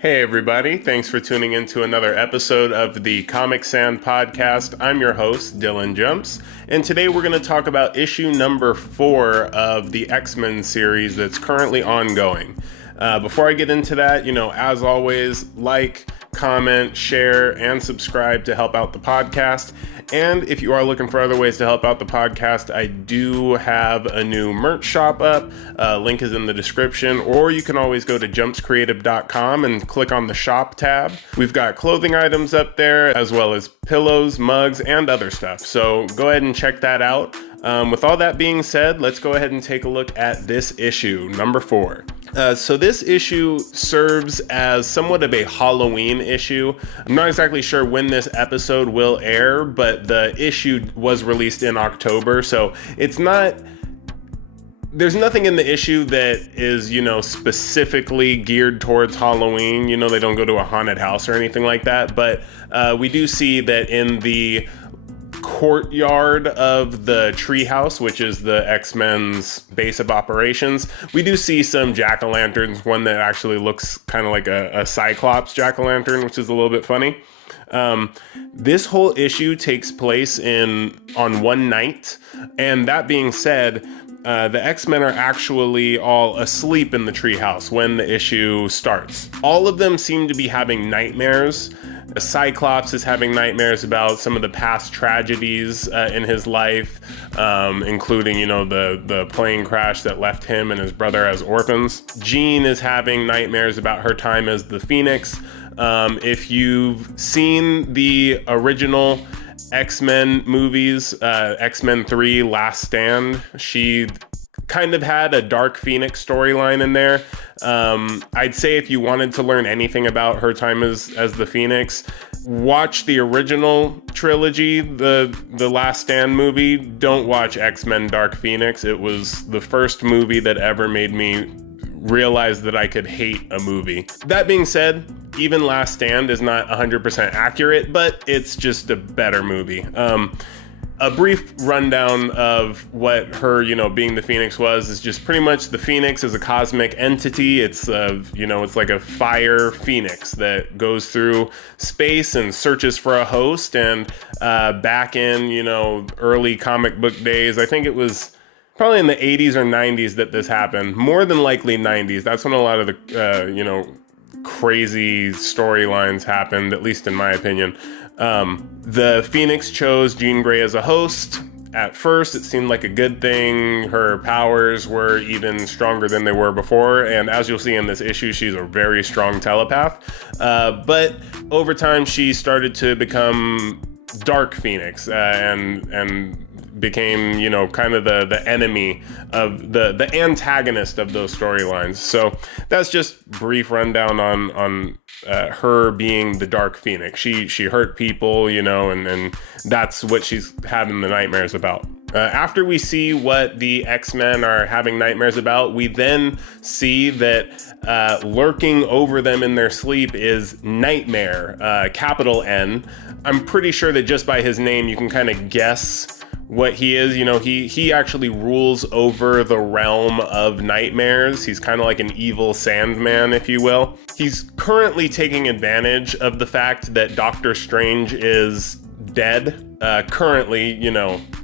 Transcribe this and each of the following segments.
Hey everybody, thanks for tuning in to another episode of the Comic Sand Podcast. I'm your host, Dylan Jumps, and today we're going to talk about issue number 4 of the X-Men series that's currently ongoing. Before I get into that, as always, like, comment, share, and subscribe to help out the podcast. And if you are looking for other ways to help out the podcast, I do have a new merch shop up. Link is in the description, or you can always go to jumpscreative.com and click on the shop tab. We've got clothing items up there, as well as pillows, mugs, and other stuff. So go ahead and check that out. With all that being said, let's go ahead and take a look at this issue, number 4. So this issue serves as somewhat of a Halloween issue. I'm not exactly sure when this episode will air, but the issue was released in October, so there's nothing in the issue that is, specifically geared towards Halloween. They don't go to a haunted house or anything like that, but we do see that in the courtyard of the treehouse, which is the X-Men's base of operations, we do see some jack-o'-lanterns, one that actually looks kind of like a Cyclops jack-o'-lantern, which is a little bit funny. This whole issue takes place on one night, and that being said, the X-Men are actually all asleep in the treehouse when the issue starts. All of them seem to be having nightmares. Cyclops is having nightmares about some of the past tragedies in his life, including, the plane crash that left him and his brother as orphans. Jean is having nightmares about her time as the Phoenix. If you've seen the original X-Men movies, X-Men 3 Last Stand, she kind of had a Dark Phoenix storyline in there. I'd say if you wanted to learn anything about her time as the Phoenix, watch the original trilogy, the Last Stand movie. Don't watch X-Men Dark Phoenix. It was the first movie that ever made me realize that I could hate a movie. That being said, even Last Stand is not 100% accurate, but it's just a better movie. A brief rundown of what her, being the Phoenix was is just pretty much the Phoenix is a cosmic entity. It's it's like a fire phoenix that goes through space and searches for a host. And back in, early comic book days, I think it was probably in the 80s or 90s that this happened. More than likely 90s. That's when a lot of the, crazy storylines happened, at least in my opinion. The Phoenix chose Jean Grey as a host. At first, it seemed like a good thing. Her powers were even stronger than they were before, and as you'll see in this issue, she's a very strong telepath. But over time, she started to become Dark Phoenix, and became, kind of the enemy of the antagonist of those storylines. So that's just brief rundown on her being the Dark Phoenix. She hurt people, and that's what she's having the nightmares about. After we see what the X-Men are having nightmares about, we then see that lurking over them in their sleep is Nightmare, capital N. I'm pretty sure that just by his name, you can kind of guess what he is. He actually rules over the realm of nightmares. He's kind of like an evil Sandman, if you will. He's currently taking advantage of the fact that Doctor Strange is dead. Currently,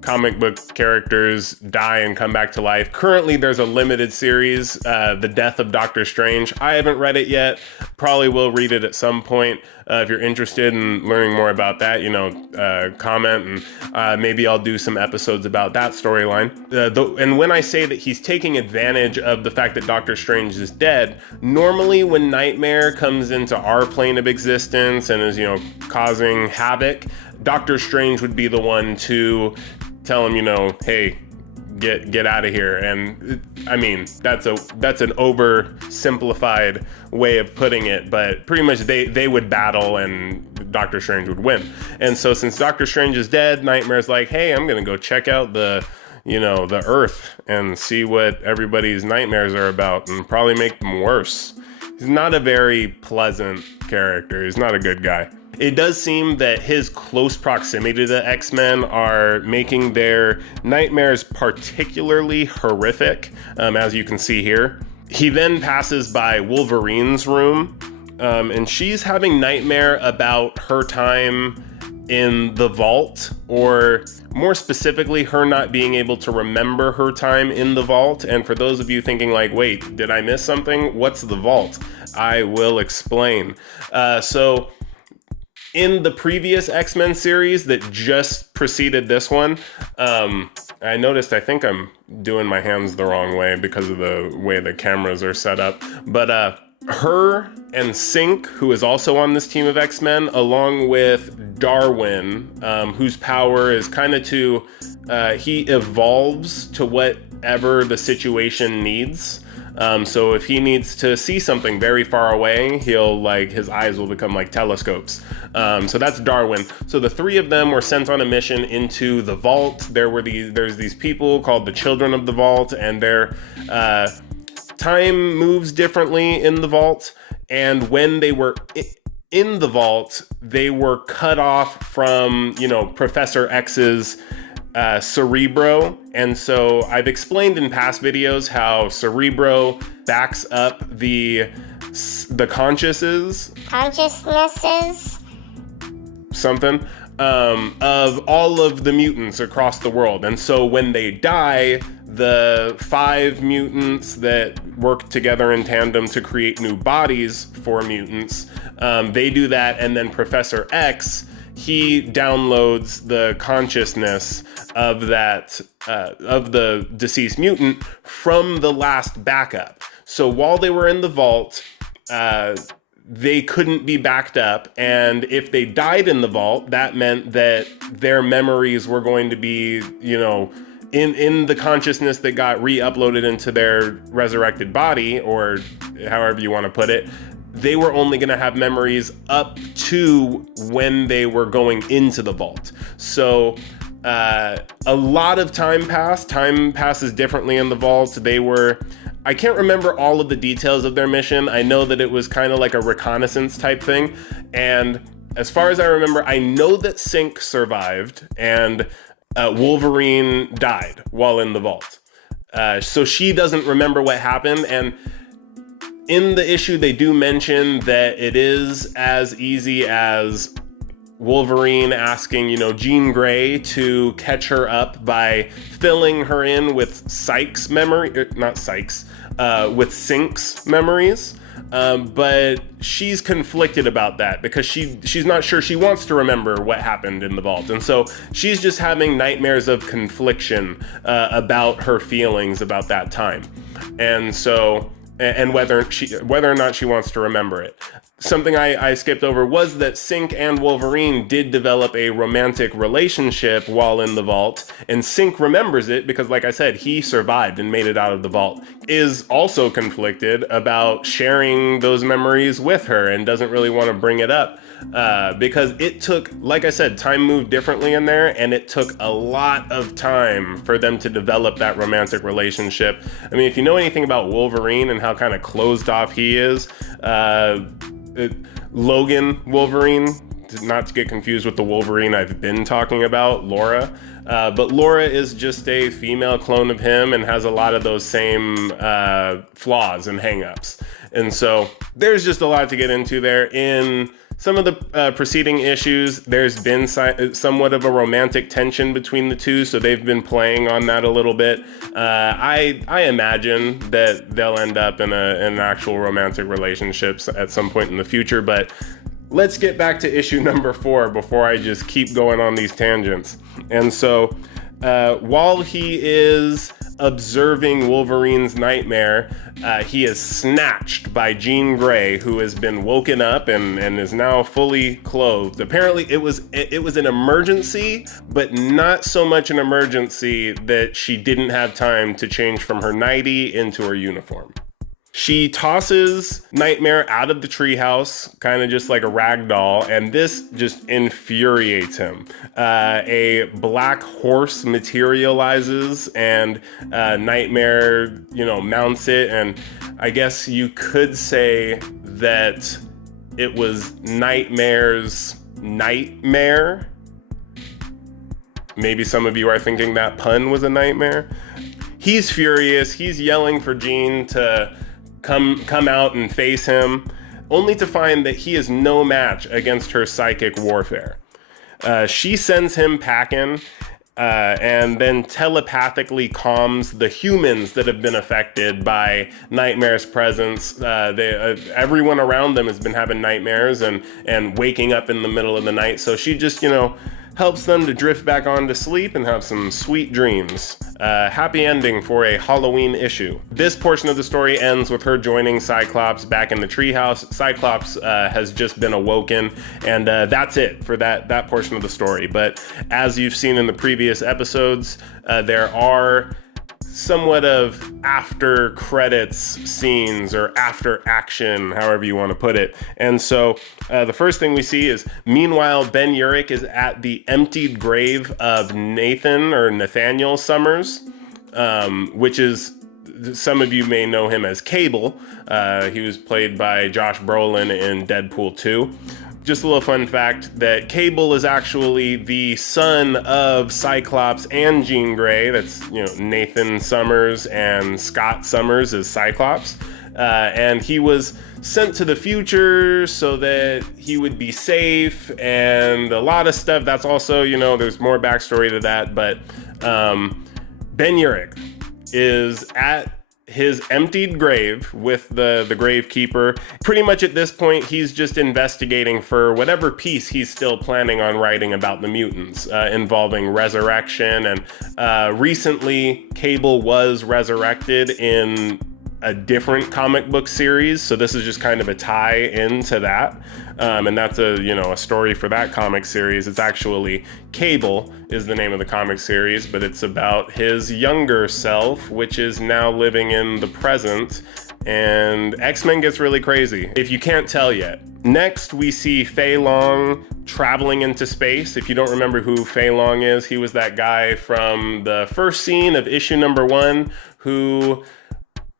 comic book characters die and come back to life. Currently, there's a limited series, The Death of Doctor Strange. I haven't read it yet. Probably will read it at some point. If you're interested in learning more about that, comment, and maybe I'll do some episodes about that storyline. And when I say that he's taking advantage of the fact that Doctor Strange is dead, normally when Nightmare comes into our plane of existence and is, causing havoc, Doctor Strange would be the one to tell him, hey, get out of here. And I mean, that's an oversimplified way of putting it, but pretty much they would battle and Doctor Strange would win. And so since Doctor Strange is dead, Nightmare's like, hey, I'm gonna go check out the Earth and see what everybody's nightmares are about and probably make them worse. He's not a very pleasant character. He's not a good guy. It does seem that his close proximity to the X-Men are making their nightmares particularly horrific, as you can see here. He then passes by Wolverine's room, and she's having nightmare about her time in the vault, or more specifically, her not being able to remember her time in the vault. And for those of you thinking like, wait, did I miss something? What's the vault? I will explain. So in the previous X-Men series that just preceded this one, I noticed, I think I'm doing my hands the wrong way because of the way the cameras are set up, but her and Synch, who is also on this team of X-Men, along with Darwin, whose power is kind of to, he evolves to whatever the situation needs. So if he needs to see something very far away, his eyes will become like telescopes. So that's Darwin. So the three of them were sent on a mission into the vault. There's these people called the Children of the Vault, and their time moves differently in the vault. And when they were in the vault, they were cut off from, Professor X's Cerebro. And so I've explained in past videos how Cerebro backs up the consciousnesses of all of the mutants across the world. And so when they die, the 5 mutants that work together in tandem to create new bodies for mutants, they do that, and then Professor X, he downloads the consciousness of the deceased mutant from the last backup. So while they were in the vault, they couldn't be backed up, and if they died in the vault, that meant that their memories were going to be, in the consciousness that got re-uploaded into their resurrected body, or however you want to put it. They were only going to have memories up to when they were going into the vault. So a lot of time passed. Time passes differently in the vault. I can't remember all of the details of their mission. I know that it was kind of like a reconnaissance type thing. And as far as I remember, I know that Synch survived and Wolverine died while in the vault. So she doesn't remember what happened. And in the issue, they do mention that it is as easy as Wolverine asking, Jean Grey to catch her up by filling her in with Synch's memories. But she's conflicted about that because she's not sure. She wants to remember what happened in the vault. And so she's just having nightmares of confliction about her feelings about that time. And so, and whether or not she wants to remember it. Something I skipped over was that Synch and Wolverine did develop a romantic relationship while in the vault, and Synch remembers it because, like I said, he survived and made it out of the vault, is also conflicted about sharing those memories with her and doesn't really want to bring it up because it took, like I said, time moved differently in there, and it took a lot of time for them to develop that romantic relationship. I mean, if you know anything about Wolverine and how kind of closed off he is, Logan Wolverine, not to get confused with the Wolverine I've been talking about, Laura. But Laura is just a female clone of him and has a lot of those same flaws and hangups. And so there's just a lot to get into there. In some of the preceding issues, there's been somewhat of a romantic tension between the two, so they've been playing on that a little bit. I imagine that they'll end up in an actual romantic relationship at some point in the future, but let's get back to issue number 4 before I just keep going on these tangents. And so while he is observing Wolverine's nightmare, he is snatched by Jean Grey, who has been woken up and is now fully clothed. Apparently it was an emergency, but not so much an emergency that she didn't have time to change from her nightie into her uniform. She tosses Nightmare out of the treehouse, kind of just like a rag doll, and this just infuriates him. A black horse materializes, and Nightmare, mounts it, and I guess you could say that it was Nightmare's nightmare. Maybe some of you are thinking that pun was a nightmare. He's furious. He's yelling for Jean to come out and face him. only to find that he is no match against her psychic warfare. She sends him packing, and then telepathically calms the humans that have been affected by Nightmare's presence. Everyone around them has been having nightmares and waking up in the middle of the night. So she just, helps them to drift back on to sleep and have some sweet dreams. Happy ending for a Halloween issue. This portion of the story ends with her joining Cyclops back in the treehouse. Cyclops has just been awoken, and that's it for that portion of the story. But as you've seen in the previous episodes, there are somewhat of after credits scenes or after action, however you want to put it. And so the first thing we see is, meanwhile, Ben Urich is at the emptied grave of Nathaniel Summers, which is, some of you may know him as Cable. He was played by Josh Brolin in Deadpool 2. Just a little fun fact that Cable is actually the son of Cyclops and Jean Grey. That's, Nathan Summers and Scott Summers is Cyclops. And he was sent to the future so that he would be safe and a lot of stuff. That's also, there's more backstory to that. But Ben Urich is at his emptied grave with the gravekeeper. Pretty much at this point, he's just investigating for whatever piece he's still planning on writing about the mutants, involving resurrection. And recently, Cable was resurrected in a different comic book series, so this is just kind of a tie into that, and that's a story for that comic series. It's actually Cable is the name of the comic series, but it's about his younger self, which is now living in the present, and X-Men gets really crazy, if you can't tell yet. Next, we see Fei Long traveling into space. If you don't remember who Fei Long is, he was that guy from the first scene of issue number 1 who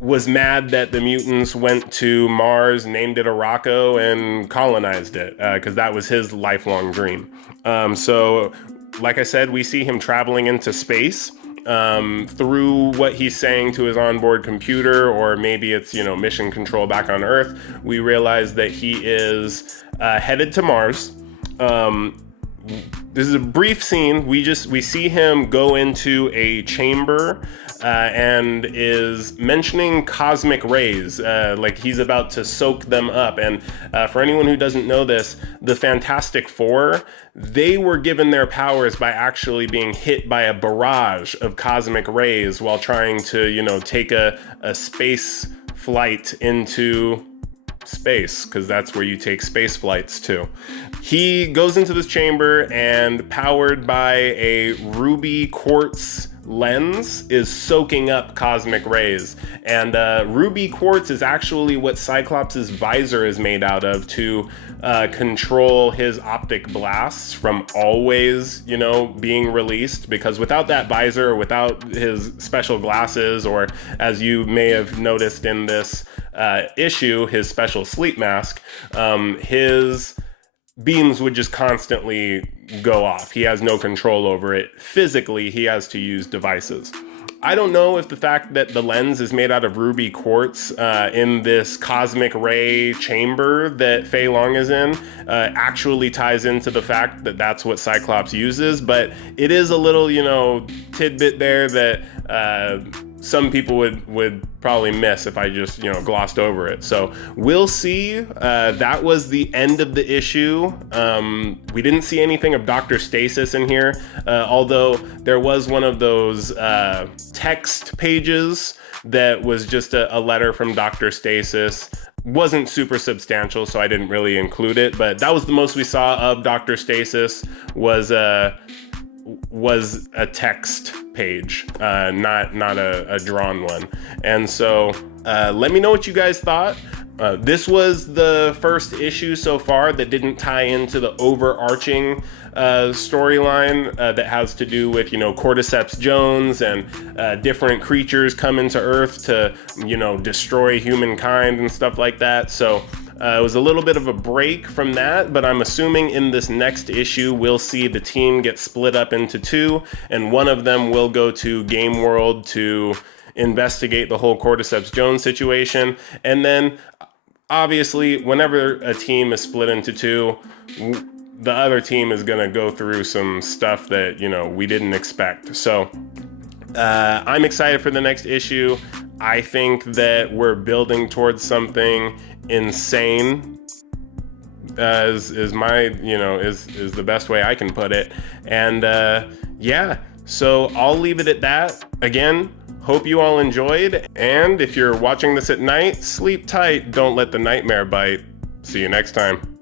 was mad that the mutants went to Mars, named it Arakko, and colonized it, because that was his lifelong dream. So, like I said, we see him traveling into space through what he's saying to his onboard computer, or maybe it's, mission control back on Earth. We realize that he is headed to Mars. This is a brief scene. We see him go into a chamber and is mentioning cosmic rays, like he's about to soak them up. And for anyone who doesn't know this, the Fantastic Four, they were given their powers by actually being hit by a barrage of cosmic rays while trying to, take a space flight into space, because that's where you take space flights to. He goes into this chamber, and powered by a ruby quartz lens is soaking up cosmic rays. And ruby quartz is actually what Cyclops' visor is made out of to control his optic blasts from always, being released. Because without that visor, or without his special glasses, or as you may have noticed in this issue, his special sleep mask, his beams would just constantly go off. He has no control over it. Physically, he has to use devices. I don't know if the fact that the lens is made out of ruby quartz in this cosmic ray chamber that Fei Long is in actually ties into the fact that that's what Cyclops uses, but it is a little, tidbit there that some people would probably miss if I just, glossed over it. So we'll see. That was the end of the issue. We didn't see anything of Dr. Stasis in here, although there was one of those text pages that was just a letter from Dr. Stasis. Wasn't super substantial, so I didn't really include it, but that was the most we saw of Dr. Stasis, was a text page, not a drawn one. And so let me know what you guys thought. This was the first issue so far that didn't tie into the overarching storyline that has to do with, Cordyceps Jones and different creatures coming to Earth to, destroy humankind and stuff like that. So it was a little bit of a break from that, but I'm assuming in this next issue, we'll see the team get split up into two, and one of them will go to Game World to investigate the whole Cordyceps Jones situation. And then obviously, whenever a team is split into two, the other team is going to go through some stuff that, we didn't expect. So I'm excited for the next issue. I think that we're building towards something insane, is my, is the best way I can put it. And yeah, so I'll leave it at that. Again, hope you all enjoyed. And if you're watching this at night, sleep tight. Don't let the nightmare bite. See you next time.